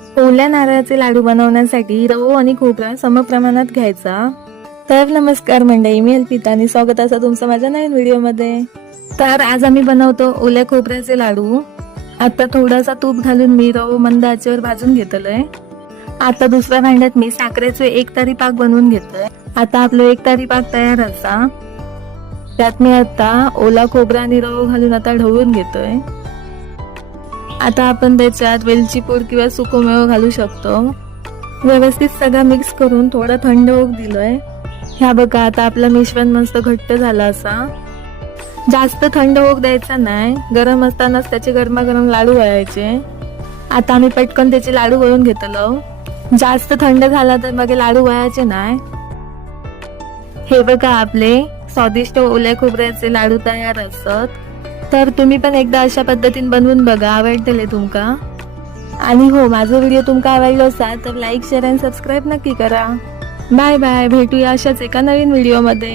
ओल्या नारळाचे लाडू बनवण्यासाठी रवा आणि खोबरा समप्रमाणात घ्यायचा। तर नमस्कार मंडळी, मी अल्पिता आणि स्वागत आहे तुमचं माझ्या नवीन व्हिडिओमध्ये। तर आज आम्ही बनवतो ओल्या खोबऱ्याचे लाडू। आता थोडासा तूप घालून मी रवा मंद आचेवर भाजून घेतलंय। आता दुसऱ्या भांड्यात मी साखरेचे एक तारी पाक बनवून घेतोय। आता आपलं एक तारी पाक तयार असा। त्यात मी आता ओला खोबरा आणि रवा घालून आता ढवळून घेतोय। आता आपण त्याच्यात वेलची पूड किंवा सुकोमेवा घालू शकतो। व्यवस्थित सगळं मिक्स करून थोडं थंड होऊ दिलंय। ह्या बघा, आता आपलं मिश्रण मस्त घट्ट झालं असा। जास्त थंड होऊ द्यायचा नाही, गरम असतानाच त्याचे गरमागरम लाडू वळायचे। आता आम्ही पटकन त्याचे लाडू वळून घेतलो। जास्त थंड झाला तर मग लाडू वळायचे नाही। हे बघा, आपले स्वादिष्ट ओल्या खोबऱ्याचे लाडू तयार असतात। तर तुम्ही पण एकदा अशा पद्धतीने बनवून बघा, आवडतले तुमका। आणि हो, माझा व्हिडिओ तुमका आवडलो असेल तर लाईक शेअर आणि सबस्क्राईब नक्की करा। बाय बाय, भेटूया अशाच एका नवीन व्हिडिओ मध्ये।